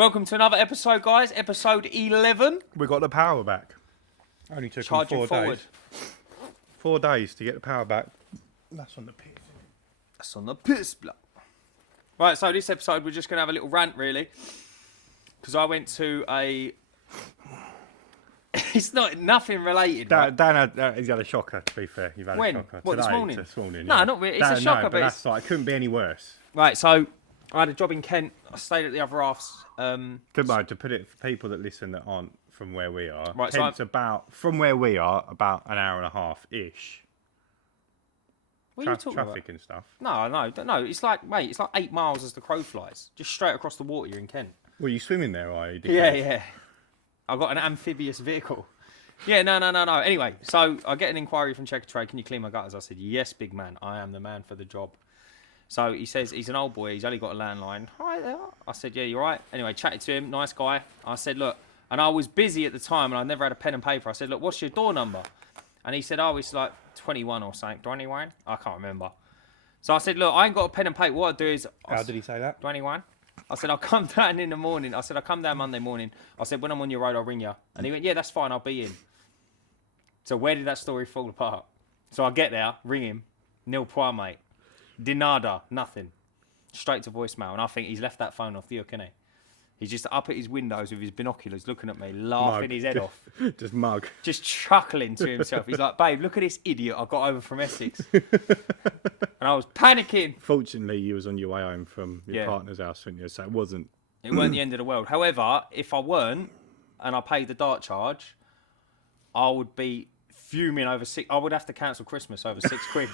Welcome to another episode, guys. Episode 11. We got the power back. Only took them 4 days. 4 days to get the power back. That's on the piss. That's on the piss, blood. Right, so this episode we're just going to have a little rant, really. Because I went to a... It's nothing related, right? Dan he's had a shocker, to be fair. You've had When? a shocker. What, Today, this morning? This morning, No, yeah. not really. It's a shocker, but that's like, it couldn't be any worse. Right, so I had a job in Kent. I stayed at the other half's. Goodbye, to put it for people that listen that aren't from where we are. Right, Kent's from where we are, about an hour and a half-ish. What are you talking Traffic about? and stuff. No. It's like, mate, it's like 8 miles as the crow flies. Just straight across the water, you're in Kent. Well, you swimming there, are you? Yeah. I got an amphibious vehicle. Yeah, no. Anyway, so I get an inquiry from Checkatrade. Can you clean my gutters? I said, yes, big man. I am the man for the job. So he says, he's an old boy. He's only got a landline. Hi there. I said, yeah, you're right. Anyway, chatted to him. Nice guy. I said, look, and I was busy at the time and I never had a pen and paper. I said, look, what's your door number? And he said, oh, it's like 21 or something. 21? I can't remember. So I said, look, I ain't got a pen and paper. What I do is... How did he say that? 21? I said, I'll come down in the morning. I said, I'll come down Monday morning. I said, when I'm on your road, I'll ring you. And he went, yeah, that's fine. I'll be in. So where did that story fall apart? So I get there, ring him. Nil point, mate. Dinada, nothing. Straight to voicemail. And I think he's left that phone off the hook, innit? He's just up at his windows with his binoculars looking at me, laughing his head off. Just mug. Just chuckling to himself. He's like, babe, look at this idiot I got over from Essex. And I was panicking. Fortunately, you was on your way home from your partner's house, weren't you? So it wasn't... It weren't the end of the world. However, if I weren't, and I paid the dart charge, I would be fuming over I would have to cancel Christmas over £6.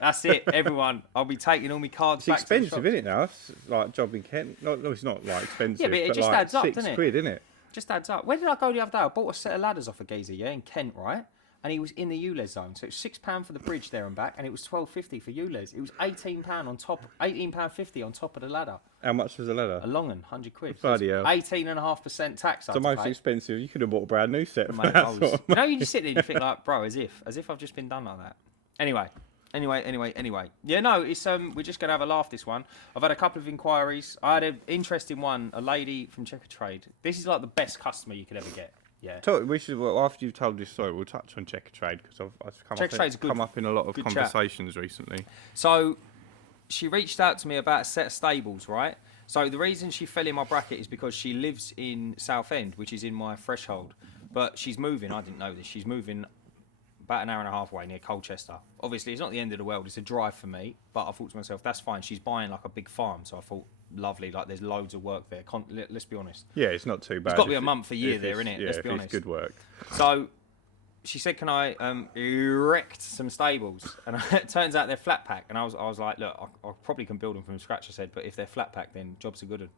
That's it, everyone. I'll be taking all my cards back. It's expensive, isn't it, now? It's like job in Kent. No, it's not like expensive. Yeah, but it just like adds up, doesn't it? £6, isn't it? Just adds up. Where did I go the other day? I bought a set of ladders off a geezer, in Kent, right? And he was in the ULEZ zone. So it was £6 for the bridge there and back, and it was £12.50 for ULEZ. It was £18 on top, £18.50 on top of the ladder. How much was the ladder? A long one, £100. Bloody hell. 18.5% tax. It's the most expensive. You could have bought a brand new set. Mate, you know, you just sit there and you think like, bro, as if I've just been done like that. Anyway. Yeah, no, it's we're just gonna have a laugh this one. I've had a couple of inquiries. I had an interesting one, a lady from Checkatrade. This is like the best customer you could ever get. Yeah. We should, after you've told this story, we'll touch on Checkatrade because I've come up in a lot of conversations recently. So she reached out to me about a set of stables, right? So the reason she fell in my bracket is because she lives in Southend, which is in my threshold. But she's moving. I didn't know this. She's moving about an hour and a half away near Colchester. Obviously, it's not the end of the world. It's a drive for me. But I thought to myself, that's fine. She's buying like a big farm. So I thought, lovely. Like there's loads of work there. Let's be honest. Yeah, it's not too bad. It's got to be a month, a year there, innit? Yeah, let's be honest. It's good work. So she said, can I erect some stables? And it turns out they're flat pack. And I was like, look, I probably can build them from scratch, I said. But if they're flat pack, then jobs are good.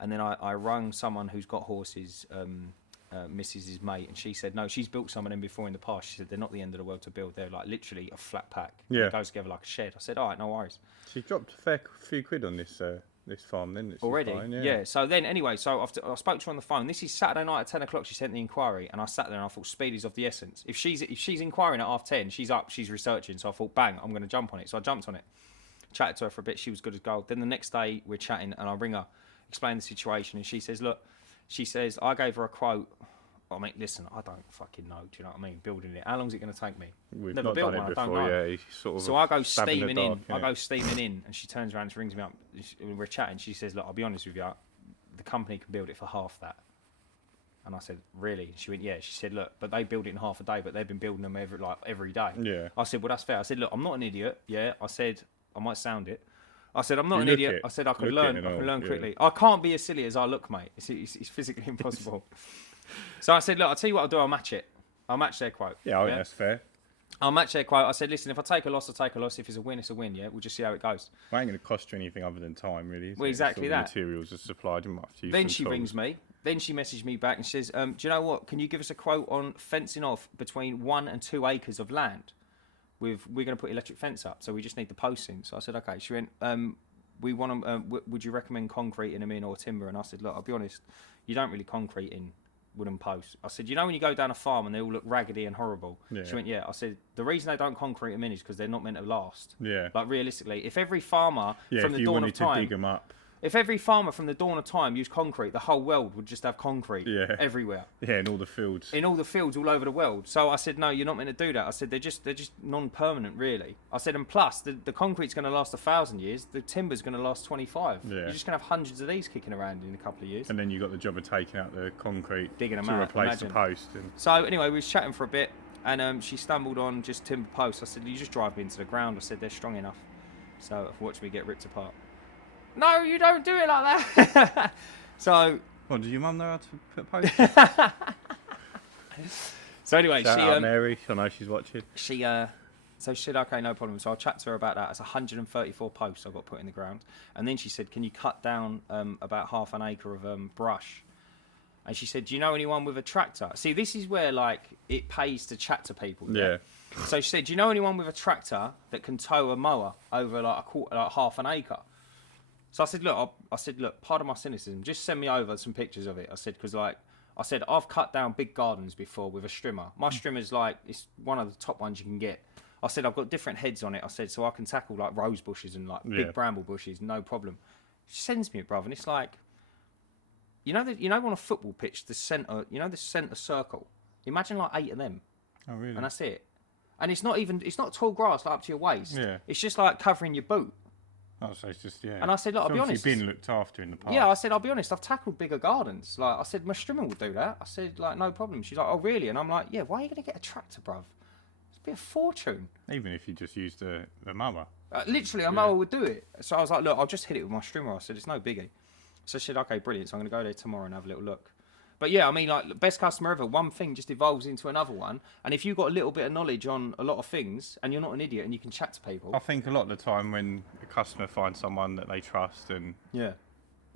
And then I rung someone who's got horses, Mrs.'s mate, and she said, no, she's built some of them before in the past. She said, they're not the end of the world to build. They're like literally a flat pack. Yeah. It goes together like a shed. I said, all right, no worries. She dropped a fair few quid on this farm then. Already? Fine, yeah. So then, anyway, so I spoke to her on the phone. This is Saturday night at 10 o'clock. She sent the inquiry, and I sat there and I thought, speed is of the essence. If she's inquiring at 10:30, she's up, she's researching. So I thought, bang, I'm going to jump on it. So I jumped on it, chatted to her for a bit. She was good as gold. Then the next day, we're chatting, and I ring her, explain the situation, and she says, look, I gave her a quote. I mean, listen, I don't fucking know. Do you know what I mean? Building it. How long is it going to take me? We've never not built done one. it before. I don't know. Yeah, sort of so I go steaming dark, in. I go steaming in, and she turns around and rings me up. We're chatting. She says, "Look, I'll be honest with you. The company can build it for half that." And I said, "Really?" She went, "Yeah." She said, "Look, but they build it in half a day, but they've been building them every day." Yeah. I said, "Well, that's fair." I said, "Look, I'm not an idiot. Yeah." I said, "I might sound it." I said, "I'm not an idiot." I said, "I can learn. I can learn quickly. I can't be as silly as I look, mate. It's physically impossible." So I said, look, I'll tell you what I'll do, I'll match it. I'll match their quote. Yeah, I think that's fair. I'll match their quote. I said, listen, if I take a loss, I'll take a loss. If it's a win, it's a win, yeah? We'll just see how it goes. It ain't going to cost you anything other than time, really. Well, exactly that. Materials are supplied. You might have to use then she rings me. Then she messaged me back and says, do you know what? Can you give us a quote on fencing off between 1 and 2 acres of land? We're going to put electric fence up, so we just need the posting. So I said, okay. She went, we want to, would you recommend concreting them in or timber? And I said, look, I'll be honest, you don't really concrete in wooden posts. I said, you know when you go down a farm and they all look raggedy and horrible? Yeah. She went, yeah. I said, the reason they don't concrete them in is because they're not meant to last. Yeah. Like realistically, if every farmer from the dawn of time... if you wanted to dig them up If every farmer from the dawn of time used concrete, the whole world would just have concrete everywhere. Yeah, in all the fields. In all the fields all over the world. So I said, no, you're not meant to do that. I said, they're just non-permanent, really. I said, and plus, the concrete's going to last 1,000 years. The timber's going to last 25. Yeah. You're just going to have hundreds of these kicking around in a couple of years. And then you got the job of taking out the concrete, digging them to out, replace the post. And... So anyway, we was chatting for a bit, and she stumbled on just timber posts. I said, you just drive me into the ground. I said, they're strong enough. So watch me get ripped apart. No, you don't do it like that. So. Well, did your mum know how to put posts? So anyway, Shout out Mary. I know she's watching. So she said, okay, no problem. So I'll chat to her about that. It's 134 posts I've got put in the ground. And then she said, can you cut down about half an acre of brush? And she said, do you know anyone with a tractor? See, this is where like it pays to chat to people. Yeah. So she said, do you know anyone with a tractor that can tow a mower over like half an acre? So I said, look, pardon my cynicism, just send me over some pictures of it. I said, because I've cut down big gardens before with a strimmer. My strimmer's like, it's one of the top ones you can get. I said, I've got different heads on it. I said, so I can tackle like rose bushes and like big bramble bushes, no problem. She sends me it, bruv, and it's like, you know on a football pitch, the centre circle. Imagine like 8 of them. Oh really? And that's it. And it's not tall grass like up to your waist. Yeah. It's just like covering your boot. Oh, so it's just, And I said, look, I'll be honest. Been looked after in the past. Yeah, I said, I'll be honest, I've tackled bigger gardens. Like, I said, my strimmer will do that. I said, like, no problem. She's like, oh, really? And I'm like, yeah, why are you going to get a tractor, bruv? It's a bit of fortune. Even if you just use the mower. Literally, a mower would do it. So I was like, look, I'll just hit it with my strimmer. I said, it's no biggie. So she said, okay, brilliant. So I'm going to go there tomorrow and have a little look. But yeah, I mean, like, best customer ever. One thing just evolves into another one. And if you've got a little bit of knowledge on a lot of things and you're not an idiot and you can chat to people. I think a lot of the time when a customer finds someone that they trust and then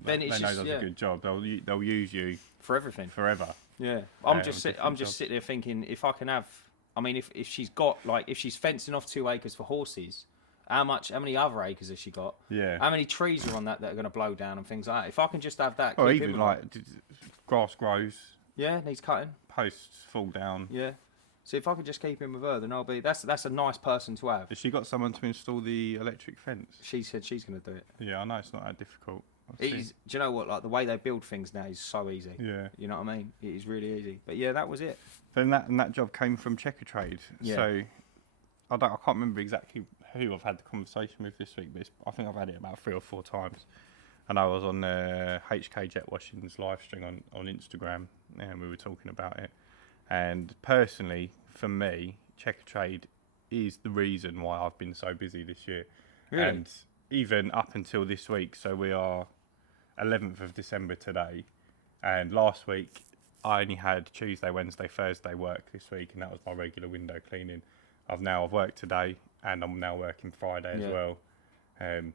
they know does a good job, they'll use you for everything. Forever. Yeah. I'm just sitting there thinking, if I can have, I mean, if she's got, like, if she's fencing off 2 acres for horses, how many other acres has she got? Yeah. How many trees are on that are going to blow down and things like that? If I can just have that. Or even like grass grows. Yeah, needs cutting. Posts fall down. Yeah. So if I could just keep him with her, then that's a nice person to have. Has she got someone to install the electric fence? She said she's going to do it. Yeah, I know it's not that difficult. Do you know what? Like the way they build things now is so easy. Yeah. You know what I mean? It is really easy. But yeah, that was it. Then that job came from Checkatrade. Yeah. So I can't remember exactly who I've had the conversation with this week, but I think I've had it about 3 or 4 times. And I was on HK Jet Washing's live stream on Instagram, and we were talking about it. And personally, for me, Checkatrade is the reason why I've been so busy this year. Really? And even up until this week, so we are 11th of December today, and last week I only had Tuesday, Wednesday, Thursday work this week, and that was my regular window cleaning. I've worked today, and I'm now working Friday as well. And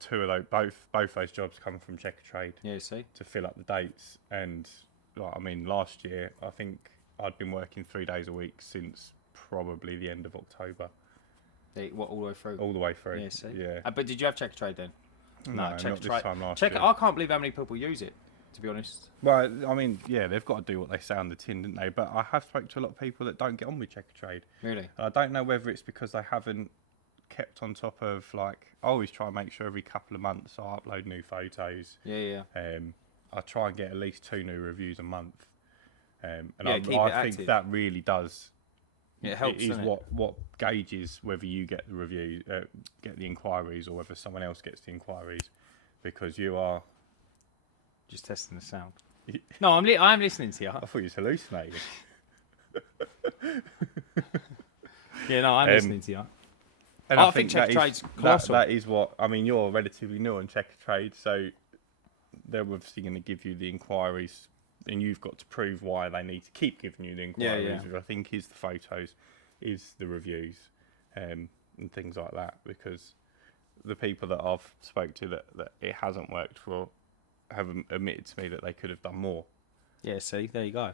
2 of those, both those jobs come from Checkatrade. Yeah, see, to fill up the dates. And I mean, last year I think I'd been working 3 days a week since probably the end of October. What, all the way through? All the way through. Yeah, see. Yeah. But did you have Checkatrade then? No, not this time last year. I can't believe how many people use it, to be honest. Well, I mean, yeah, they've got to do what they say on the tin, didn't they? But I have spoken to a lot of people that don't get on with Checkatrade. Really? I don't know whether it's because they haven't kept on top of, like, I always try and make sure every couple of months I upload new photos. Yeah. I try and get at least 2 new reviews a month. And I think that really does. It helps. It is what gauges whether you get the review, get the inquiries, or whether someone else gets the inquiries, because you are just testing the sound. No, I'm listening to you. I thought you was hallucinating. Yeah, no, I'm listening to you. And I think Checkatrade's colossal. That is what I mean. You're relatively new on Checkatrade, so they're obviously going to give you the inquiries. And you've got to prove why they need to keep giving you the inquiries, which I think is the photos, is the reviews, and things like that. Because the people that I've spoke to that it hasn't worked for have admitted to me that they could have done more. Yeah, see, there you go.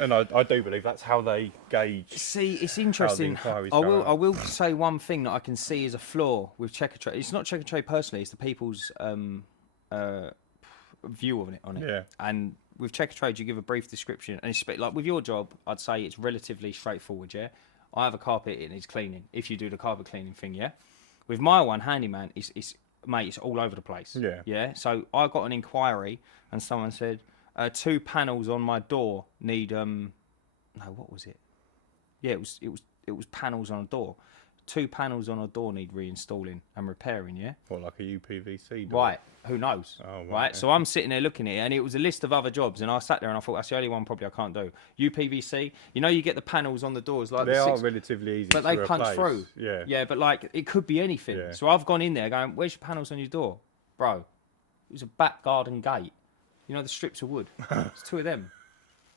And I do believe that's how they gauge. See, it's interesting. I will say one thing that I can see is a flaw with Checkatrade. It's not Checkatrade personally; it's the people's view on it. Yeah. And with Checkatrade, you give a brief description, and it's like with your job, I'd say it's relatively straightforward. Yeah, I have a carpet; it needs cleaning. If you do the carpet cleaning thing, yeah. With my one, handyman, it's mate, it's all over the place. Yeah. Yeah. So I got an inquiry, and someone said 2 panels on my door need no, what was it? Yeah, it was panels on a door. 2 panels on a door need reinstalling and repairing. Yeah. Or like a UPVC door. Right. Who knows? Oh, right. Yeah. So I'm sitting there looking at it, and it was a list of other jobs, and I sat there and I thought that's the only one probably I can't do. UPVC. You know, you get the panels on the doors like they are relatively easy, but they to punch replace. through. Yeah. Yeah, but like it could be anything. Yeah. So I've gone in there going, "Where's your panels on your door, bro?" It was a back garden gate. You know the strips of wood. It's 2 of them.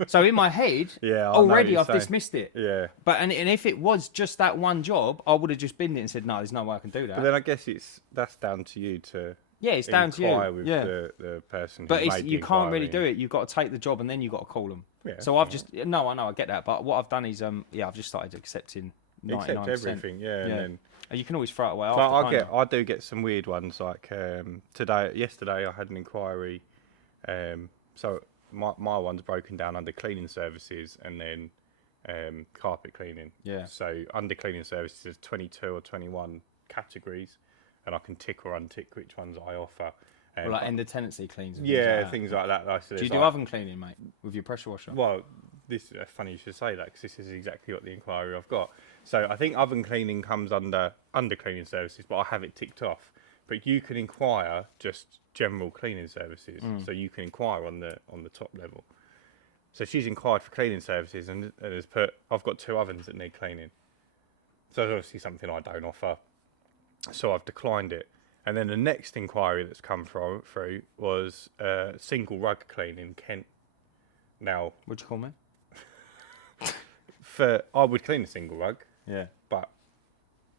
So in my head, Yeah, I know already what I've you're saying. dismissed it. Yeah. But and if it was just that one job, I would have just binned it and said, "No, there's no way I can do that." But then I guess that's down to you to yeah, it's down to you. inquire with Yeah. the person. But who it's, made the you can't really inquiry. do it. You've got to take the job and then you've got to call them. Yeah, So I've just no, I know, I get that. But what I've done is I've just started accepting 99%. Accept everything. Yeah. And then, And you can always throw it away. but After, I do get some weird ones. Like yesterday, I had an inquiry. So my one's broken down under cleaning services and then carpet cleaning. Yeah. So under cleaning services, there's 22 or 21 categories, and I can tick or untick which ones I offer. Or like end of tenancy cleans. And Things like that. Like, so do you there's do like- oven cleaning, mate, with your pressure washer? Well, this is funny you should say that because this is exactly what the inquiry I've got. So I think oven cleaning comes under cleaning services, but I have it ticked off. But you can inquire just general cleaning services, so you can inquire on the top level. So she's inquired for cleaning services and has put, I've got 2 ovens that need cleaning. So it's obviously something I don't offer. So I've declined it. And then the next inquiry that's come through was single rug clean in Kent. Now, What'd you call me? I would clean a single rug, Yeah. but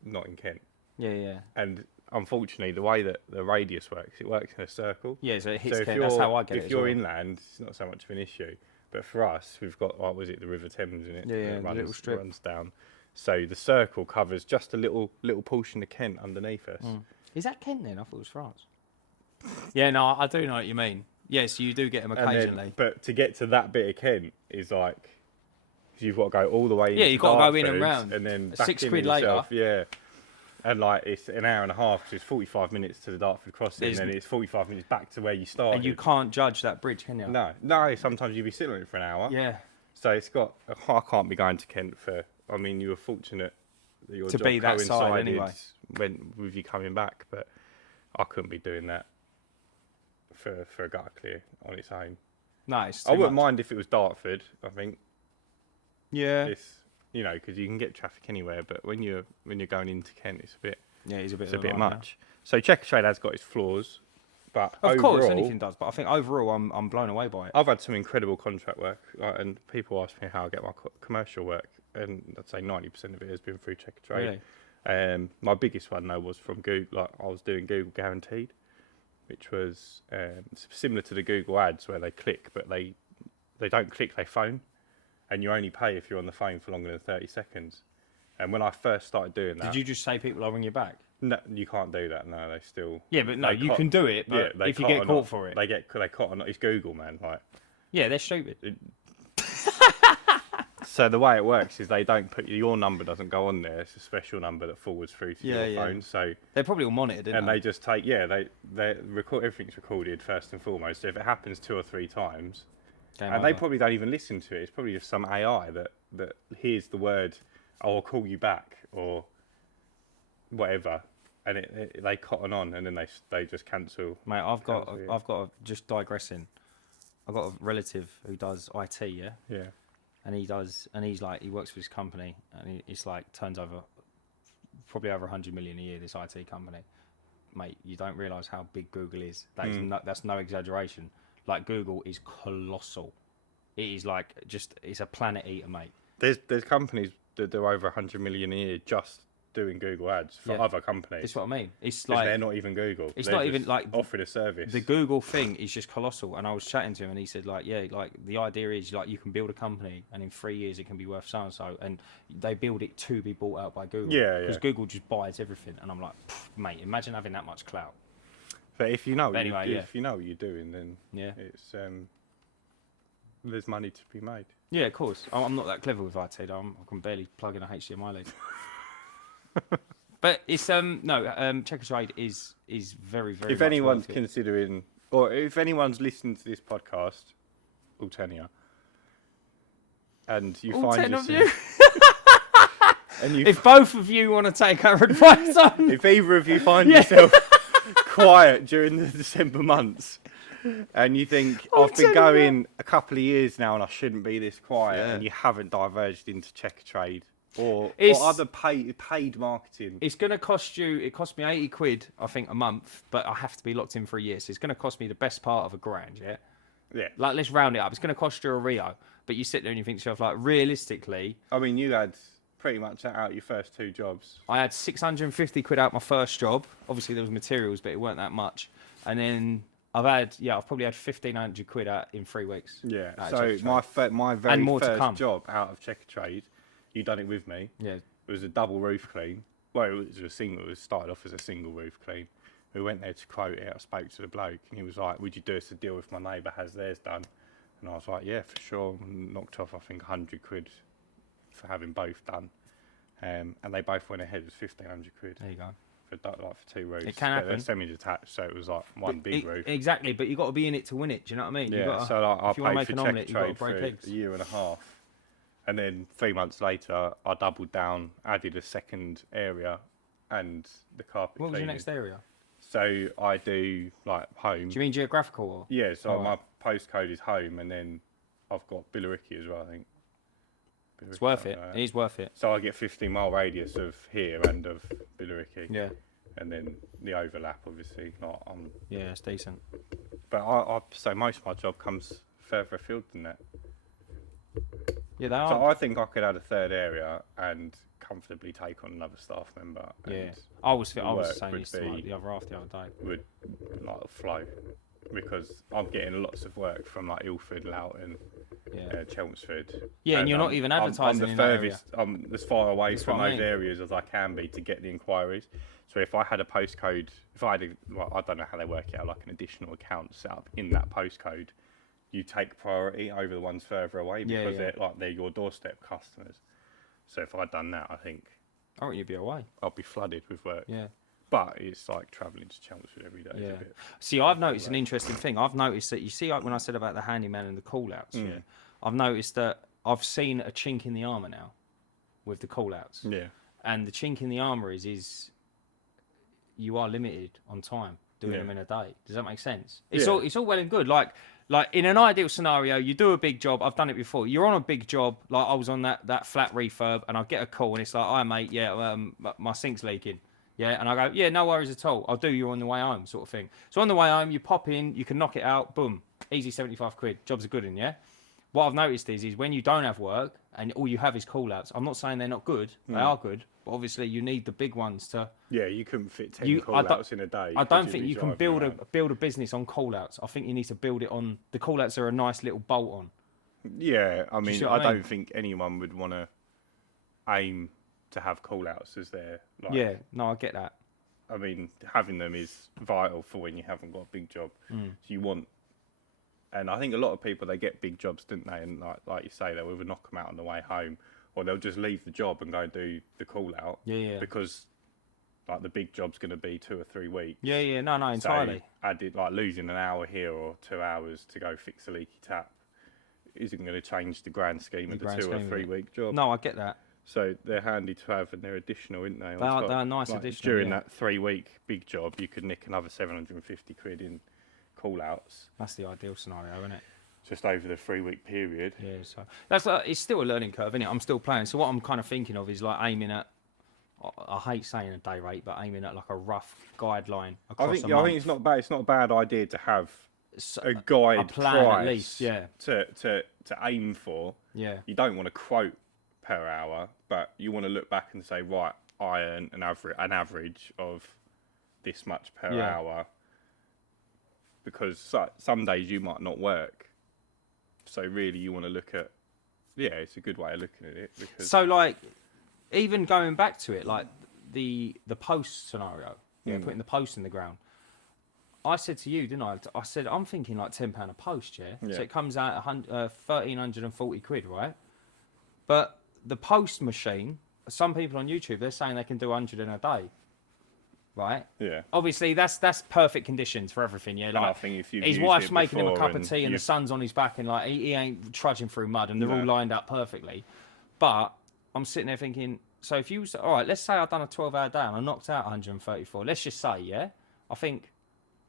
not in Kent. Yeah. And unfortunately, the way that the radius works, it works in a circle. Yeah, so it hits So Kent. That's how I get it. if you're inland, it's not so much of an issue. But for us, we've got, the River Thames in it? Yeah, that the little strip. runs down. So the circle covers just a little portion of Kent underneath us. Is that Kent then? I thought it was France. Yeah, no, I do know what you mean. Yes, you do get them And then- occasionally. but to get to that bit of Kent is like, you've got to go all the way. Yeah, into you've got to go in and Dartford round. and then £6 back in later. yourself. Yeah, and like it's an hour and a half, which is 45 minutes to the Dartford crossing, There's- and it's 45 minutes back to where you started. And you can't judge that bridge, can you? No. Sometimes you'll be sitting on it for an hour. Yeah. So it's got. I can't be going to Kent for. I mean, you were fortunate that your To job be that side coincided anyway. with you coming back, but I couldn't be doing that for a gutter clear on its own. No, it's I too wouldn't much. mind if it was Dartford. I think Yeah. it's because you can get traffic anywhere, but when you're going into Kent, it's a bit Yeah, he's a bit. it's a of bit nightmare. much. So Checkatrade has got its flaws, but Of course, overall, anything does. But I think overall, I'm blown away by it. I've had some incredible contract work, and people ask me how I get my commercial work, and I'd say 90% of it has been through Checkatrade. Really? My biggest one though was from Google. Like I was doing Google Guaranteed, which was similar to the Google ads where they click, but they don't click, they phone, and you only pay if you're on the phone for longer than 30 seconds. And when I first started doing that, Did you just say people, I'll ring you back? No, you can't do that. No, they still. Yeah, but no, they you cot- can do it. But Yeah, they if you get cotton caught on- for it, they cotton. It's Google, man. Like, yeah, they're stupid. so the way it works is they don't put your number doesn't go on there. It's a special number that forwards through to Yeah, your yeah. phone. So They're probably all monitored, and they just take they record everything's recorded first and foremost. So if it happens 2 or 3 times, and they probably don't even listen to it. It's probably just some AI that hears the word, "I'll call you back" or whatever, and they cotton on, and then they just cancel. Mate, I've got Cancel, just digressing. I've got a relative who does IT, yeah, Yeah. and he's like he works for this company, and it's like turns over probably over 100 million a year. This IT company, mate, you don't realise how big Google is. That's no exaggeration. Like Google is colossal. It is like it's a planet eater, mate. There's companies that do over 100 million a year just doing Google ads for other companies. That's what I mean. It's 'Cause like they're not even Google. it's They're not even just like offering a service. the Google thing is just colossal. And I was chatting to him, and he said, like, yeah, like the idea is like you can build a company, and in 3 years it can be worth so and so, and they build it to be bought out by Google. Yeah, Because yeah. Google just buys everything, and I'm like, mate, imagine having that much clout. But if you know, But anyway, yeah. if you know what you're doing, then Yeah. it's there's money to be made. Yeah, of course. I'm not that clever with IT. I can barely plug in a HDMI lead. But it's Checkatrade is very very. If much anyone's worth it. considering, or if anyone's listening to this podcast, all 10 of you, and you all find 10 of yourself, you. and you, If both of you want to take our advice on, if either of you find yourself quiet during the December months, and you think All I've been 10 of going a couple of years now and I shouldn't be this quiet, Yeah. and you haven't diverged into Checkatrade or It's- other paid marketing. it's going to cost you. It cost me 80 quid, I think, a month, but I have to be locked in for a year, so it's going to cost me the best part of £1,000. Yeah. Yeah, Like, let's round it up. It's going to cost you a Rio, but you sit there and you think to yourself, like, realistically, I mean, you had pretty much out your first 2 jobs. I had 650 quid out my first job. Obviously, there was materials, but it weren't that much. And then I've probably had 1,500 quid out in 3 weeks. Yeah. out of So Checkatrade. my very And more to come. first job out of Checkatrade, you done it with me. Yeah. It was a double roof clean. Well, it was a single. It started off as a single roof clean. We went there to quote it. I spoke to the bloke, and he was like, "Would you do us a deal if my neighbour has theirs done?" And I was like, "Yeah, for sure." And knocked off, I think, 100 quid for having both done. And they both went ahead. It was 1,500 quid There you go. for 2 roofs. It can But they're happen. semi-detached, so it was like one big roof. Exactly, but you've got to be in it to win it. Do you know what I mean? You've Yeah, gotta, so like, I if you want to paid make for an omelette, you've got to Checkatrade for break eggs. a year and a half. And then 3 months later, I doubled down, added a second area and the carpet What was your cleaning. next area? So I do like home. Do you mean geographical? Or? Yeah, so Oh, my right. postcode is home, and then I've got Billericay as well, I think. It's worth it. It is worth it. So I get 15-mile radius of here and of Billericay. Yeah. And then the overlap, obviously. Yeah, it's decent. But so most of my job comes further afield than that. Yeah, they So are. I think I could add a third area and comfortably take on another staff member. Yeah. And I was work saying would this to be- the other half the other day. would like flow, because I'm getting lots of work from like Ilford, Loughton, Yeah. Chelmsford. Yeah, and you're not even advertising I'm in the that furthest. I'm as far away That's from what I those mean. areas as I can be to get the inquiries. So if I had a postcode, if I had, I don't know how they work it out, like an additional account set up in that postcode, you take priority over the ones further away Yeah, because yeah. they're your doorstep customers. So if I'd done that, I think I reckon you'd be away. I'd be flooded with work. Yeah. But it's like travelling to Chelmsford every day. Yeah. Is a bit, See, I've noticed an interesting thing. I've noticed that, you see, like when I said about the handyman and the call-outs, yeah, I've noticed that I've seen a chink in the armour now with the call-outs. yeah. And the chink in the armour is you are limited on time doing Yeah. them in a day. Does that make sense? It's Yeah. all well and good. Like in an ideal scenario, you do a big job. I've done it before. You're on a big job. Like I was on that flat refurb, and I get a call, and it's like, "Hi mate, yeah, my sink's leaking." Yeah, and I go, "Yeah, no worries at all. I'll do you on the way home," sort of thing. So on the way home, you pop in, you can knock it out, boom, easy 75 quid. Job's a good one, yeah. What I've noticed is when you don't have work and all you have is call-outs, I'm not saying they're not good. They are good, but obviously you need the big ones to. Yeah, you couldn't fit 10 I call-outs in a day. I 'cause don't you'd think be you can driving build a around. business on call-outs. I think you need to build it on the call-outs are a nice little bolt on. Yeah, I you mean, see I what I mean? don't think anyone would want to aim to have call-outs as their. Like, Yeah, no, I get that. I mean, having them is vital for when you haven't got a big job. So you want. And I think a lot of people, they get big jobs, don't they? And like you say, they'll either knock them out on the way home, or they'll just leave the job and go do the call-out. Yeah. Because like the big job's going to be 2 or 3 weeks. Yeah, no, entirely. So I did like losing an hour here or 2 hours to go fix a leaky tap isn't going to change the grand scheme of the grand 2 or scheme of 3 it. week job. No, I get that. So they're handy to have and they're additional, aren't they? on They are- top? they are nice Like, additional, During yeah. that 3 week big job, you could nick another 750 quid in call outs That's the ideal scenario, isn't it? just over the 3 week period. Yeah, so that's it's still a learning curve, isn't it? I'm still playing. So what I'm kind of thinking of is like aiming at. I hate saying a day rate, but aiming at like a rough guideline across I think a I month. think it's not bad. It's not a bad idea to have So- a guide a plan price at least, yeah. to aim for. Yeah. You don't want to quote per hour, but you want to look back and say, right, I earn an average of this much per Yeah. hour, because some days you might not work. So really, you want to look at, it's a good way of looking at it. Because So like, even going back to it, like the post scenario, putting the post in the ground. I said to you, didn't I? I said I'm thinking like £10 a post, yeah. Yeah. So it comes out 1,340 quid, right? But the post machine some people on YouTube, they're saying they can do 100 in a day, right? Yeah. Obviously, that's perfect conditions for everything. Yeah, And I like think if you've his used wife's it making him a before cup of tea and the you've- sun's on his back, and like he ain't trudging through mud, and they're all No. lined up perfectly. But I'm sitting there thinking, so if you was, all right, let's say I've done a 12-hour day and I knocked out 134. Let's just say, yeah, I think,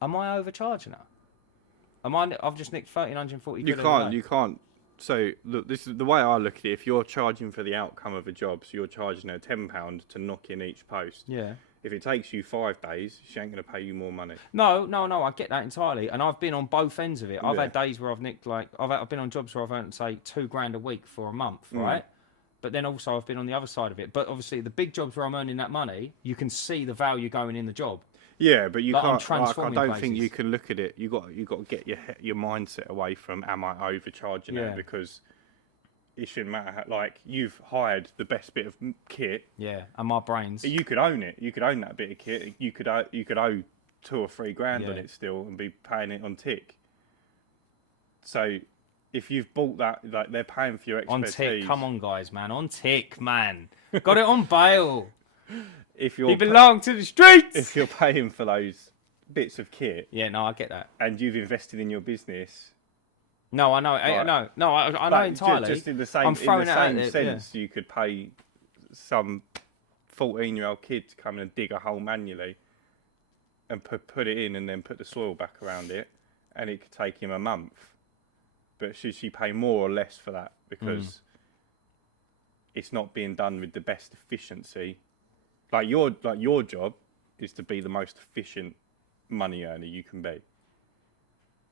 am I overcharging her? I've just nicked 1,340 You quid. can't. You can't. So look, this is the way I look at it. If you're charging for the outcome of a job, so you're charging her £10 to knock in each post. Yeah. If it takes you 5 days, she ain't going to pay you more money. No, I get that entirely, and I've been on both ends of it. I've Yeah. had days where I've nicked I've been on jobs where I've earned say £2,000 a week for a month, right? But then also I've been on the other side of it. But obviously the big jobs where I'm earning that money, you can see the value going in the job. Yeah, but you Like, I'm can't. Like, I transforming don't think places. you can look at it. You got to get your mindset away from am I overcharging Yeah. her, because it shouldn't matter. Like, you've hired the best bit of kit. Yeah, and my brains. You could own it. You could own that bit of kit. You could owe $2 or $3 Yeah. on it still and be paying it on tick. So if you've bought that, like, they're paying for your On expertise. tick, come on, guys, man. On tick, man. Got it on bail. If We you're belong to the streets. if you're paying for those bits of kit Yeah, no, I get that. and you've invested in your business. No, I know. Right. I know But entirely. Just in the same, I'm throwing in the it out same there, sense, you could pay some 14-year-old kid to come in and dig a hole manually and put it in and then put the soil back around it, and it could take him a month. But should she pay more or less for that? Because it's not being done with the best efficiency. Like your job is to be the most efficient money earner you can be.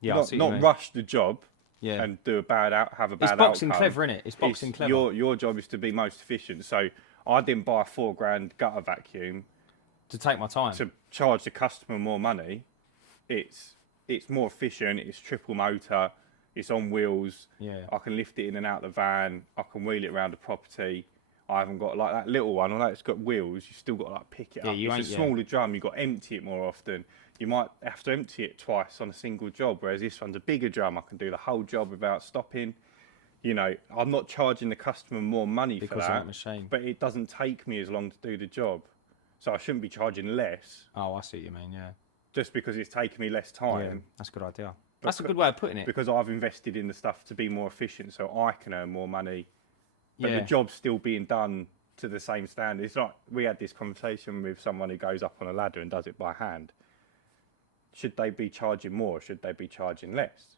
Yeah, I see what you not mean. rush the job. Yeah. And have a bad It's boxing outcome. clever, innit? It's boxing clever. Your job is to be most efficient. So I didn't buy a £4,000 gutter vacuum To take my time. to charge the customer more money. It's more efficient. It's triple motor. It's on wheels. Yeah. I can lift it in and out the van. I can wheel it around the property. I haven't got like that little one. Although it's got wheels, you still got to like pick it Yeah, up. you It's a ain't- yeah. smaller drum. You've got to empty it more often. You might have to empty it twice on a single job, whereas this one's a bigger drum. I can do the whole job without stopping. You know, I'm not charging the customer more money Because for of that, that machine. but it doesn't take me as long to do the job. So I shouldn't be charging less Oh, I see what you mean, yeah. just because it's taking me less Yeah, time. that's a good idea. That's a good way of putting it. Because I've invested in the stuff to be more efficient so I can earn more money. But Yeah. the job's still being done to the same standard. It's like we had this conversation with someone who goes up on a ladder and does it by hand. Should they be charging more or should they be charging less?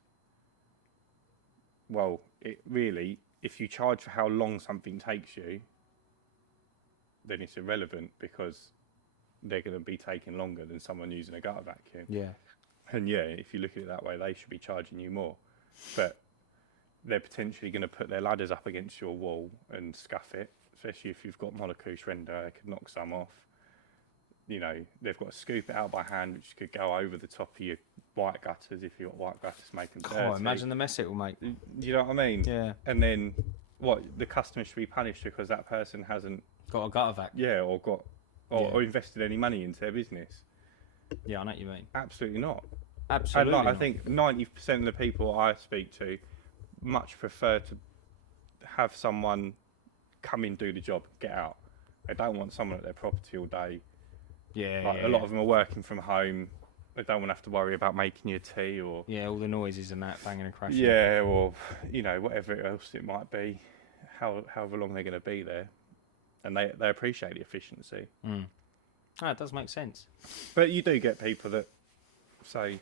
Well, it really, if you charge for how long something takes you, then it's irrelevant because they're going to be taking longer than someone using a gutter vacuum. Yeah. And yeah, if you look at it that way, they should be charging you more. But they're potentially going to put their ladders up against your wall and scuff it, especially if you've got monocouche render, they could knock some off. You know, they've got to scoop it out by hand, which could go over the top of your white gutters if you've got white gutters making dirty. Oh, imagine the mess it will make. You know what I mean? Yeah. And then, what, the customer should be punished because that person hasn't, Got a gutter vac. or invested any money into their business? Yeah, I know what you mean. Absolutely not. Absolutely. And like, I not. think 90% of the people I speak to much prefer to have someone come in, do the job, get out. They don't want someone at their property all day. Yeah, Like, a lot of them are working from home. They don't want to have to worry about making you tea or Yeah, all the noises and that banging and crashing. yeah, or you know, whatever else it might be. However long they're going to be there, and they appreciate the efficiency. Oh, it does make sense. But you do get people that say,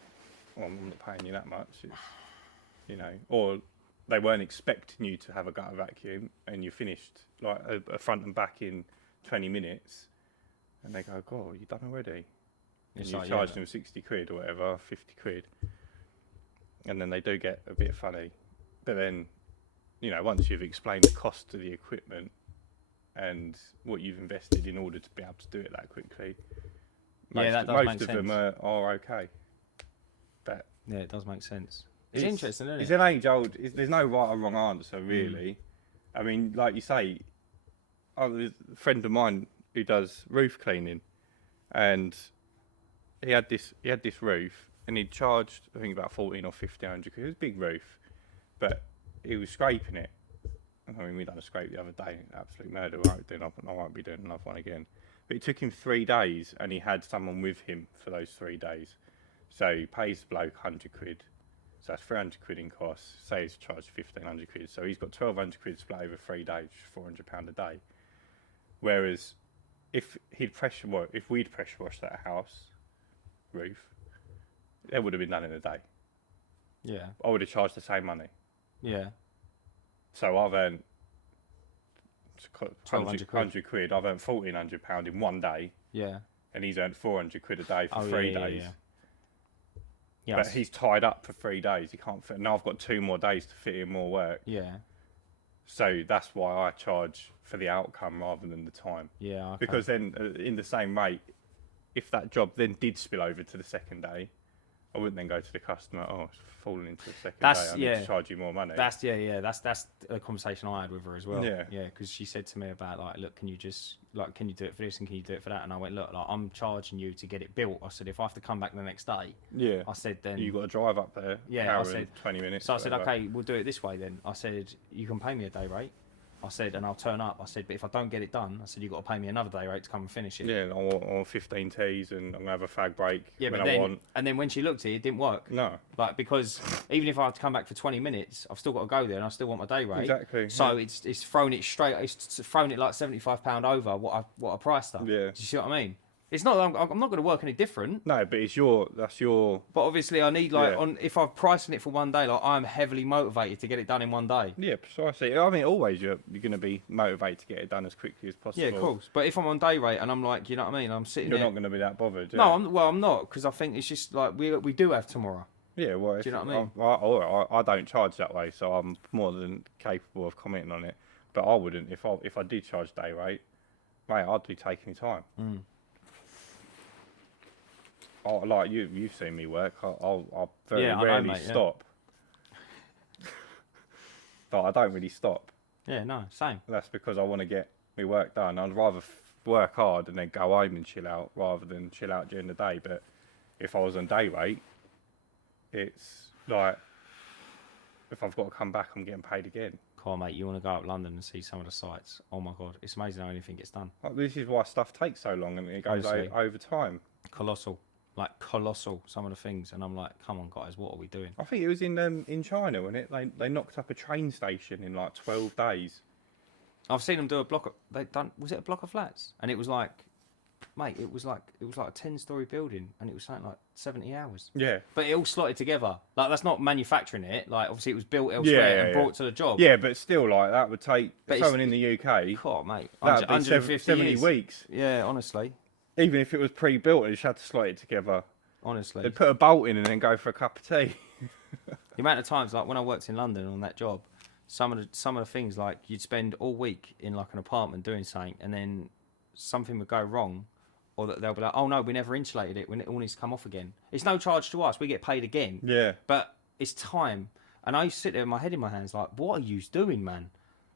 "Well, I'm not paying you that much," you know, or they weren't expecting you to have a gutter vacuum, and you finished like a front and back in 20 minutes, and they go, "God, you done already?" And It's you like, charge yeah. them 60 quid or whatever, 50 quid, and then they do get a bit funny. But then, you know, once you've explained the cost of the equipment and what you've invested in order to be able to do it that quickly, Yeah, that does most make of them sense. are okay. But Yeah, it does make sense. It's interesting, isn't it's it? an age-old. There's no right or wrong answer, really. I mean, like you say, there's a friend of mine who does roof cleaning, and he had this roof, and he charged I think about 14 or 1500 quid. It was a big roof, but he was scraping it, I mean, we done a scrape the other day, absolute murder. I won't be doing another one again. But it took him 3 days, and he had someone with him for those 3 days. So he pays the bloke 100 quid. So that's 300 quid in costs. Say he's charged 1,500 quid. So he's got 1,200 quid split over 3 days, £400 a day. Whereas if we'd pressure washed that house roof, it would have been done in a day. Yeah. I would have charged the same money. Yeah. So I've earned 1,200 100 quid. I've earned £1,400 in 1 day. Yeah. And he's earned 400 quid a day for 3 days. Yeah. But he's tied up for 3 days. He can't fit. Now I've got 2 more days to fit in more work. Yeah. So that's why I charge for the outcome rather than the time. Yeah. Okay. Because then, in the same rate, if that job then did spill over to the second day, I wouldn't then go to the customer. Oh, it's fallen into the second day. I need to charge you more money. That's a conversation I had with her as well. Yeah. Yeah. Because she said to me about like, look, can you do it for this and can you do it for that? And I went, look, like I'm charging you to get it built. I said, if I have to come back the next day. Yeah. I said then you got to drive up there. Yeah. I said 20 minutes. So I said, okay, we'll do it this way then. I said, you can pay me a day rate. I said, and I'll turn up. I said, but if I don't get it done, I said, you've got to pay me another day rate to come and finish it. Yeah, I want 15 teas and I'm going to have a fag break And then when she looked at it, it didn't work. No. Like, because even if I had to come back for 20 minutes, I've still got to go there and I still want my day rate. Exactly. So it's thrown it straight, it's thrown it like £75 over what I priced her. Yeah. Do you see what I mean? It's not, I'm not going to work any different. No, but that's your... But obviously I need if I'm pricing it for 1 day, like I'm heavily motivated to get it done in 1 day. Yeah, precisely. I mean, always you're going to be motivated to get it done as quickly as possible. Yeah, of course. But if I'm on day rate and I'm like, you know what I mean? I'm sitting You're there. not going to be that bothered. No, I'm not, because I think it's just like we do have tomorrow. Yeah, well, do you know what I mean? I don't charge that way, so I'm more than capable of commenting on it. But I wouldn't if I did charge day rate, mate. I'd be taking time. Like you've seen me work. I'll very rarely stop. But I don't really stop. Yeah, no, same. That's because I want to get my work done. I'd rather work hard and then go home and chill out rather than chill out during the day. But if I was on day rate, it's like if I've got to come back, I'm getting paid again. Come on, mate, you want to go up London and see some of the sites? Oh my God, it's amazing how anything gets done. This is why stuff takes so long and it goes over time. Colossal, some of the things, and I'm like, come on, guys, what are we doing? I think it was in China, wasn't it? They knocked up a train station in like 12 days. I've seen them do a block. Was it a block of flats? And it was like, mate, it was like a 10-story building, and it was something like 70 hours. Yeah. But it all slotted together. Like that's not manufacturing it. Like obviously it was built elsewhere and brought to the job. Yeah, but still, like that would take someone in the UK. God, mate, that would be 150 70 years. weeks. Yeah, honestly. Even if it was pre-built, they just had to slot it together. Honestly. They'd put a bolt in and then go for a cup of tea. The amount of times, like when I worked in London on that job, some of the things, like you'd spend all week in like an apartment doing something, and then something would go wrong, or that they'll be like, oh no, we never insulated it, it all needs to come off again. It's no charge to us, we get paid again. Yeah. But it's time. And I used to sit there with my head in my hands like, what are you doing, man?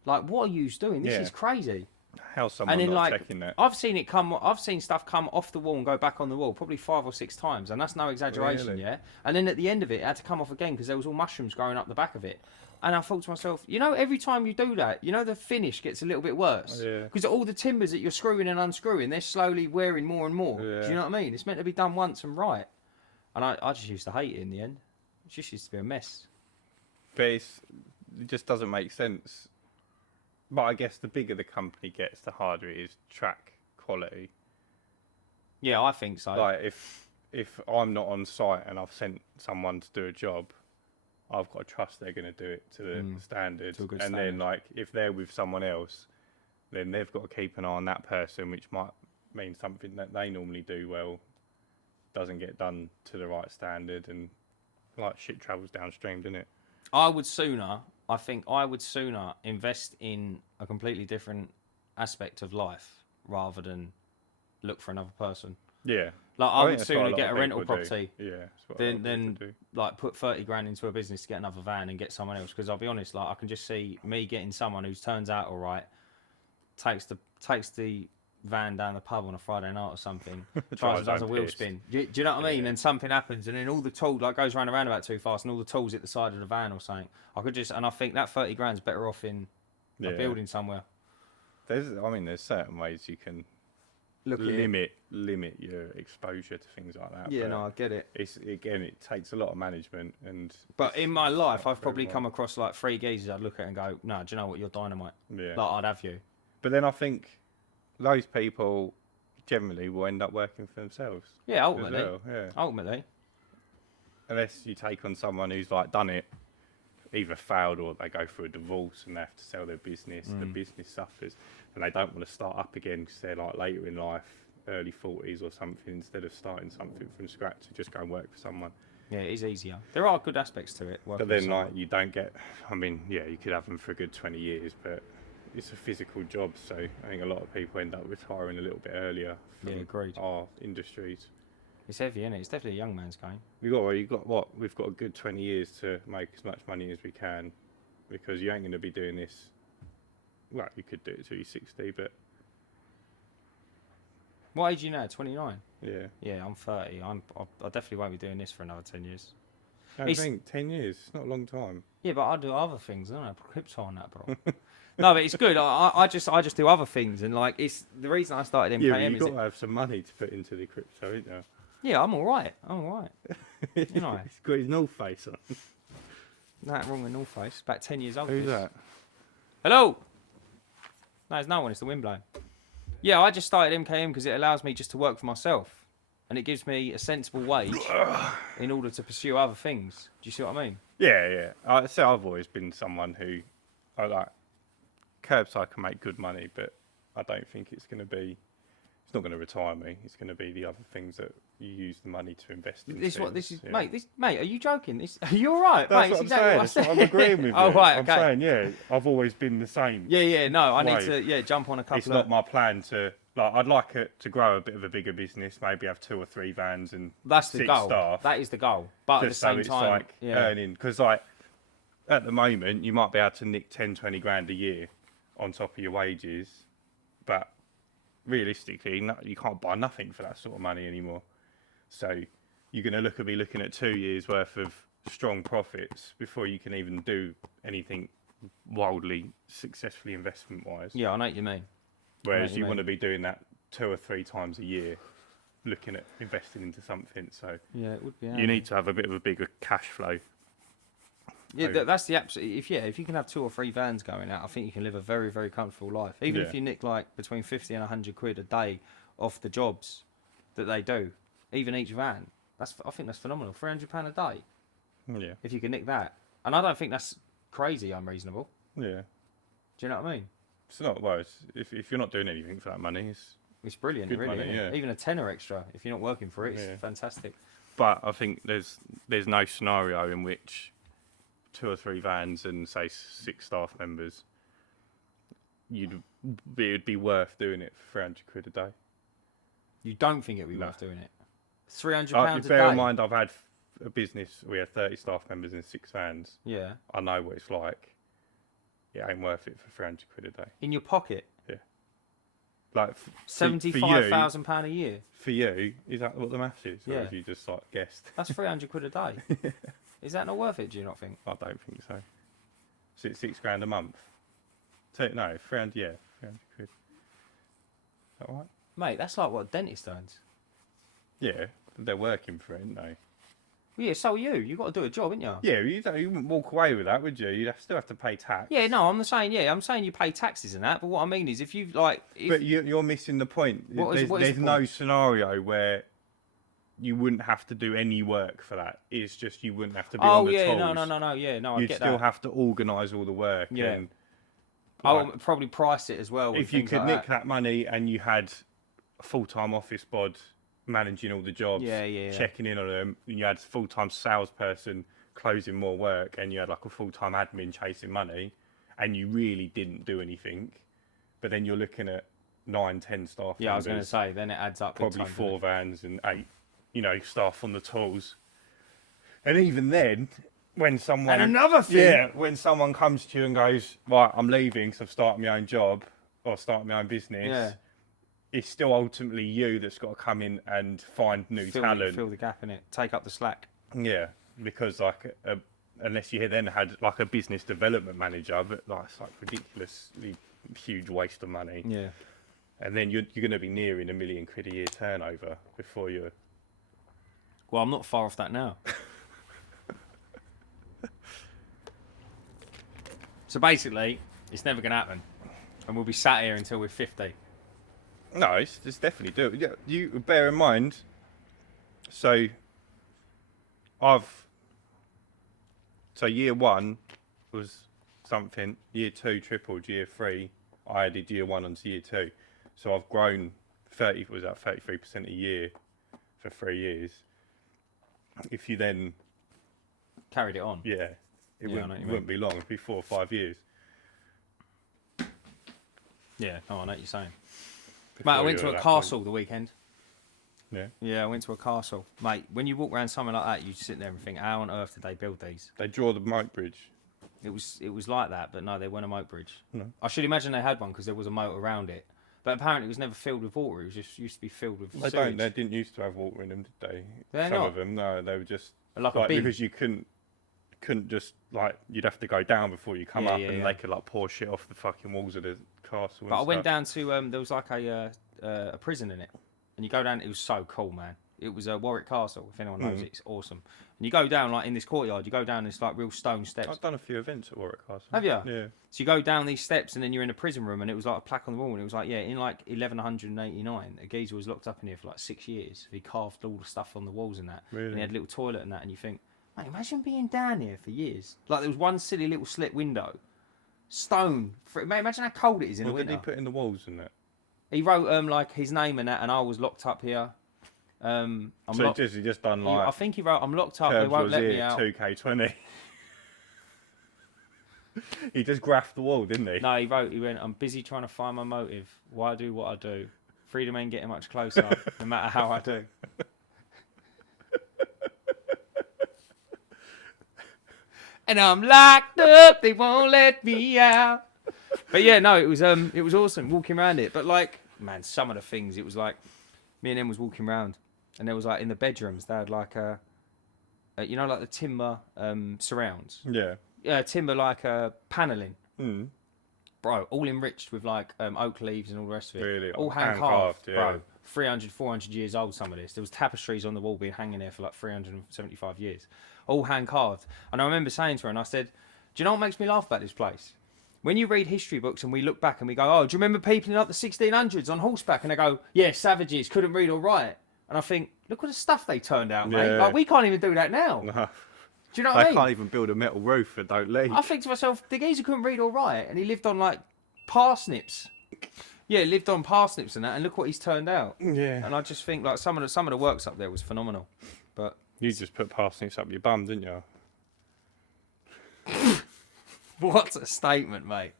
Like, what are you doing? This is crazy. How's someone not checking that? I've seen stuff come off the wall and go back on the wall probably 5 or 6 times, and that's no exaggeration. Really? Yeah. And then at the end of it had to come off again because there was all mushrooms growing up the back of it. And I thought to myself, you know, every time you do that, you know, the finish gets a little bit worse. Yeah. Because all the timbers that you're screwing and unscrewing, they're slowly wearing more and more. Yeah. Do you know what I mean? It's meant to be done once and right. And I just used to hate it in the end. It just used to be a mess. But it just doesn't make sense. But I guess the bigger the company gets, the harder it is to track quality. Yeah, I think so. Like if I'm not on site and I've sent someone to do a job, I've got to trust they're going to do it to the standard. To a good and standard. then like if they're with someone else, then they've got to keep an eye on that person, which might mean something that they normally do well doesn't get done to the right standard, and like shit travels downstream, doesn't it? I would sooner invest in a completely different aspect of life rather than look for another person. Yeah. Like I would sooner get a rental property than like put 30 grand into a business to get another van and get someone else. Because I'll be honest, like I can just see me getting someone who turns out all right, takes the van down the pub on a Friday night or something, tries does a wheel spin. Do you know what I mean? And something happens, and then all the tools like goes round about too fast, and all the tools hit the side of the van or something. I think that 30 grand's better off in a building somewhere. There's certain ways you can limit your exposure to things like that. Yeah, no, I get it. It takes a lot of management But in my life, I've probably come across like 3 geezers I'd look at and go, "No, do you know what? You're dynamite. Yeah. Like I'd have you." But then I think those people generally will end up working for themselves. Yeah, ultimately. As well. Yeah. Ultimately. Unless you take on someone who's like done it, either failed or they go through a divorce and they have to sell their business. The business suffers, and they don't want to start up again because they're like later in life, early 40s or something. Instead of starting something from scratch, to just go and work for someone. Yeah, it is easier. There are good aspects to it. But then, like, you don't get. You could have them for a good 20 years, but it's a physical job. So I think a lot of people end up retiring a little bit earlier from our industries. It's heavy, isn't it? It's definitely a young man's game. We've got a good 20 years to make as much money as we can, because you ain't going to be doing this. Well, you could do it till you're 60, but What age are you now? 29? yeah. Yeah, I'm 30. I definitely won't be doing this for another 10 years. I think 10 years, it's not a long time. Yeah, but I do other things, don't I? Crypto on that, bro. No, but it's good. I just do other things, and like it's the reason I started MKM. Yeah, but you've got to have some money to put into the crypto, ain't you? Yeah, I'm all right. You know, He's got his North Face on. Nothing wrong with North Face. About 10 years old. Who's that? Hello. No, there's no one. It's the wind blowing. Yeah, I just started MKM because it allows me just to work for myself, and it gives me a sensible wage in order to pursue other things. Do you see what I mean? Yeah. I've always been someone who I like. Curbside can make good money, but I don't think it's going to be. It's not going to retire me. It's going to be the other things that you use the money to invest in. Mate. Are you joking? Are you all right, That's mate? what I'm exactly saying. what I said. That's what I'm agreeing with you. Oh right, okay. I'm saying, I've always been the same. Yeah. No, I need way. to jump on a couple. It's not my plan to like. I'd like it to grow a bit of a bigger business. Maybe have 2 or 3 vans and That's the 6 goal. staff. That is the goal. But Just at the same it's time, like earning, because like at the moment you might be able to nick 10, 20 grand a year on top of your wages, but realistically, you can't buy nothing for that sort of money anymore. So you're going to be looking at 2 years worth of strong profits before you can even do anything wildly successfully investment wise. Yeah, I know what you mean. Whereas you want to be doing that 2 or 3 times a year, looking at investing into something. So yeah, it would be. You need to have a bit of a bigger cash flow. Yeah, that's the absolute. If you can have 2 or 3 vans going out, I think you can live a very, very comfortable life. Even if you nick like between 50 and 100 quid a day off the jobs that they do, even each van, I think that's phenomenal. £300 a day. Yeah. If you can nick that, and I don't think that's crazy unreasonable. Yeah. Do you know what I mean? It's not worse. If you're not doing anything for that money, it's brilliant. Good really, money, isn't it? yeah. Even a tenner extra if you're not working for it, it's fantastic. But I think there's no scenario in which 2 or 3 vans and say 6 staff members, it would be worth doing it for 300 quid a day. You don't think it'd be worth doing it? £300 a day. Bear in mind, I've had a business. We had 30 staff members in 6 vans. Yeah. I know what it's like. It ain't worth it for 300 quid a day. In your pocket. Yeah. Like £75,000 a year. For you, is that what the maths is? Yeah. Or have you just like guessed? That's 300 quid a day. Is that not worth it? Do you not think? I don't think so. So it's £6 a month. So, no, 300. Yeah, 300 quid. Is that all right? Mate, that's like what a dentist earns. Yeah, they're working for it, aren't they? Well, yeah, so are you. You've got to do a job, haven't you? Yeah, you wouldn't walk away with that, would you? You'd still have to pay tax. Yeah, no, I'm saying you pay taxes and that, but what I mean is if you like... But you're missing the point. There's no scenario where you wouldn't have to do any work for that. It's just you wouldn't have to be on the tools. I You'd get still that. have to organise all the work. Yeah. And, I would probably price it as well. If you could nick that money and you had a full-time office bod managing all the jobs, checking in on them, and you had a full-time salesperson closing more work, and you had like a full-time admin chasing money, and you really didn't do anything, but then you're looking at 9, 10 staff members. I was going to say, then it adds up. Probably 4 vans and 8, staff on the tools. And even then, when someone... And another thing... Yeah, when someone comes to you and goes, right, I'm leaving because I've started my own job, or started my own business... Yeah. It's still ultimately you that's got to come in and find new talent. Fill the gap in it. Take up the slack. Yeah, because like unless you then had like a business development manager, but like it's like ridiculously huge waste of money. Yeah. And then you're going to be nearing £1 million a year turnover before you're. Well, I'm not far off that now. So basically, it's never going to happen, and we'll be sat here until we're 50. No, it's definitely do. Yeah, you bear in mind. So year 1 was something. Year 2 tripled. Year 3, I added year 1 onto year 2. So I've grown 33% a year for 3 years. If you then Carried it on. yeah, it wouldn't be long. It'd be 4 or 5 years. Yeah, I know what you're saying. Mate, before I went you're to a at that castle the weekend. Yeah. Yeah, I went to a castle. Mate, when you walk around something like that, you sit there and think, how on earth did they build these? They draw the moat bridge. It was like that, but no, they weren't a moat bridge. No. I should imagine they had one because there was a moat around it. But apparently it was never filled with water. It was just used to be filled with sewage. They didn't used to have water in them, did they? They're Some not? of them, no. They were just Like a bin. because you couldn't just like you'd have to go down before you come up, and they could like pour shit off the fucking walls of the castle. But I went down to there was like a prison in it, and you go down. It was so cool, man. It was Warwick Castle. If anyone knows it, it's awesome. And you go down like in this courtyard. You go down this like real stone steps. I've done a few events at Warwick Castle. Have you? Yeah. So you go down these steps, and then you're in a prison room, and it was like a plaque on the wall, and it was like, yeah, in like 1189, a geezer was locked up in here for like 6 years. He carved all the stuff on the walls and that. Really? And he had a little toilet and that, and you think, mate, imagine being down here for years. Like there was one silly little slit window, stone. Mate, imagine how cold it is in the What winter. did he put in the walls and that? He wrote like his name and that, and I was locked up here. He just done like. I think he wrote, "I'm locked up. They Curbs won't was let me here, out." 2K20. He just graphed the wall, didn't he? No, he went, "I'm busy trying to find my motive. Why I do what I do. Freedom ain't getting much closer, no matter how I do." And I'm locked up. They won't let me out. But yeah, no, it was awesome walking around it. But like, man, some of the things, it was like, me and him was walking around, and there was like in the bedrooms they had like like the timber surrounds. Yeah. Timber like paneling. Mm. Bro, all enriched with like oak leaves and all the rest of it. Really? All hand Hand-carved, carved, yeah. bro. 300, 400 years old, some of this. There was tapestries on the wall being hanging there for like 375 years. All hand carved. And I remember saying to her, and I said, do you know what makes me laugh about this place? When you read history books and we look back and we go, oh, do you remember people in like the 1600s on horseback? And they go, yeah, savages, couldn't read or write. And I think, look at the stuff they turned out, mate. Yeah. Like, we can't even do that now. No. Do you know what I They mean? can't even build a metal roof and don't leave. I think to myself, the geezer couldn't read or write, and he lived on like parsnips. Yeah, lived on parsnips and that, and look what he's turned out. Yeah. And I just think like some of the works up there was phenomenal. But You just put parsnips up your bum, didn't you? what a statement, mate.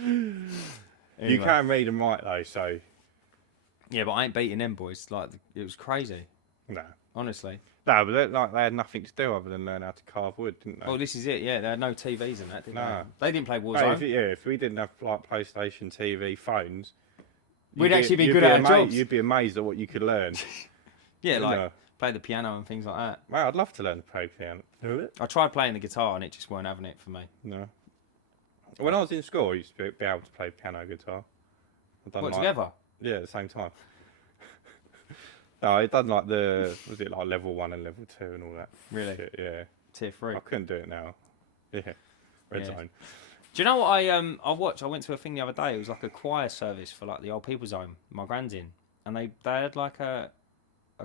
You Anyway. can read and write though, so Yeah, but I ain't beating them boys. Like it was crazy, no. honestly. No, but they had nothing to do other than learn how to carve wood, didn't they? Oh, this is it. Yeah, they had no TVs and that, did No. they? They didn't play Hey, Warzone. if we didn't have like PlayStation, TV, phones, We'd actually be you'd good at our ama- jobs. You'd be amazed at what you could learn. Yeah, You like know. play the piano and things like that. Mate, I'd love to learn to play piano. I tried playing the guitar and it just weren't having it for me. No. When I was in school, I used to be able to play piano, guitar. I've done What, like- together? Yeah, at the same time. No, I done like was it like level 1 and level 2 and all that. Really? Shit, yeah. Tier 3. I couldn't do it now. Yeah. Red Yeah. zone. Do you know what I watched? I went to a thing the other day. It was like a choir service for like the old people's home. My gran's in, and they had like a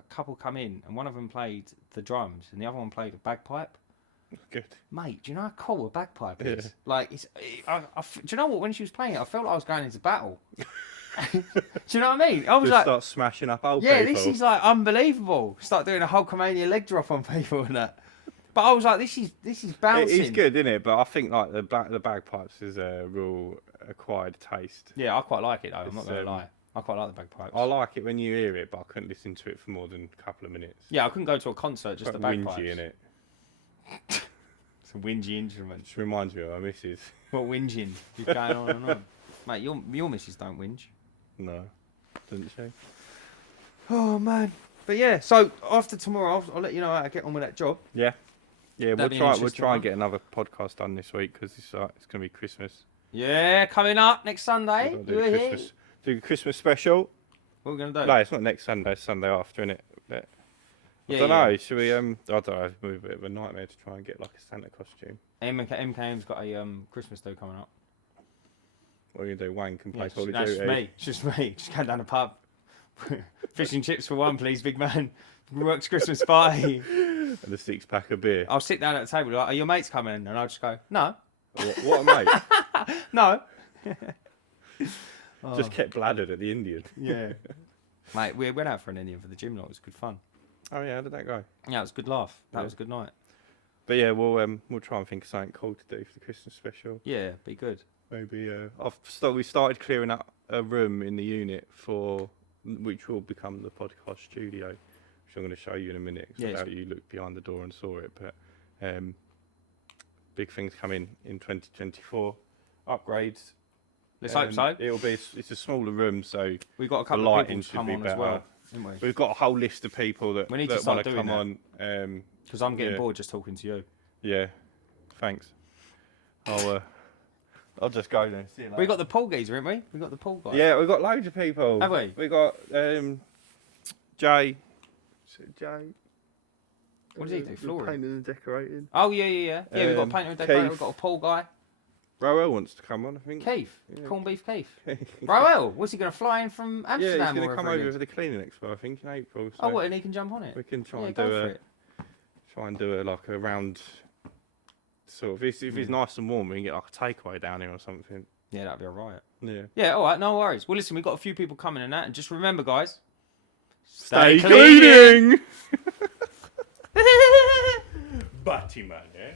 couple come in, and one of them played the drums, and the other one played a bagpipe. Good. Mate, do you know how cool a bagpipe is? Yeah. Like, do you know what? When she was playing it, I felt like I was going into battle. Do you know what I mean? I was Just like, start smashing up old yeah, people. this is like unbelievable. Start doing a Hulkamania leg drop on people and that. But I was like, this is bouncing. It's good, isn't it? But I think like the bagpipes is a real acquired taste. Yeah, I quite like it though. I'm not It's, gonna lie. I quite like the bagpipes. I like it when you hear it, but I couldn't listen to it for more than a couple of minutes. Yeah, I couldn't go to a concert just Quite the bagpipes. whingy in it. It's a whingy instrument. Just reminds me of my missus. What whinging? You're going on and on. Mate, your missus don't whinge. No, didn't she? Oh man. But yeah, so after tomorrow, I'll let you know how to get on with that job. Yeah, Yeah, That'd be an we'll interesting try one. and get another podcast done this week because it's going to be Christmas. Yeah, coming up next Sunday. We've got to do a Christmas special. What are we going to do? No, it's not next Sunday. It's Sunday after, isn't it? But Yeah, I don't know. Should we? I don't know. It's a bit of a nightmare to try and get like a Santa costume. MKM's got a Christmas do coming up. What are you going to do? Wank and play Call of That's Duty? just me. Just go down the pub. Fish and chips for one, please, big man. Works Christmas party. And a 6-pack of beer. I'll sit down at the table like, are your mates coming? And I'll just go, no. What a mate. No. Just kept bladdered at the Indian. Yeah. Mate, we went out for an Indian for the gym night. It was good fun. Oh yeah, how did that go? Yeah, it was a good laugh. That was a good night. But yeah, we'll try and think of something cool to do for the Christmas special. Yeah, be good. Maybe we started clearing up a room in the unit for which will become the podcast studio, which I'm going to show you in a minute. How you looked behind the door and saw it. But big things coming in 2024. Upgrades. Let's hope so. It's a smaller room, so We've got a couple of people to come on as well, haven't we? We've got a whole list of people that want to come on. Because I'm getting bored just talking to you. Yeah, thanks. I'll just go then. See you later. We got the pool geezer, haven't we? We got the pool guy. Yeah, we've got loads of people. Have we? We got Jay. Jay. What does he do? Flooring. Painting and decorating. Oh yeah. Yeah, we've got a painter and decorator. We've got a pool guy. Roel wants to come on, I think. Keith. Yeah. Corned beef Keith. Roel, what's he going to fly in from Amsterdam? Yeah, he's going to or come wherever he over is? for the cleaning expo, I think, in April. So Oh, what? And he can jump on it. we can try and go do for it. like a round. Sort of. If it's nice and warm, we can get like a takeaway down here or something. Yeah, that'd be alright. Yeah. Yeah, alright, no worries. Well, listen, we've got a few people coming in that, and just remember, guys, Stay cleaning! Batty man, eh?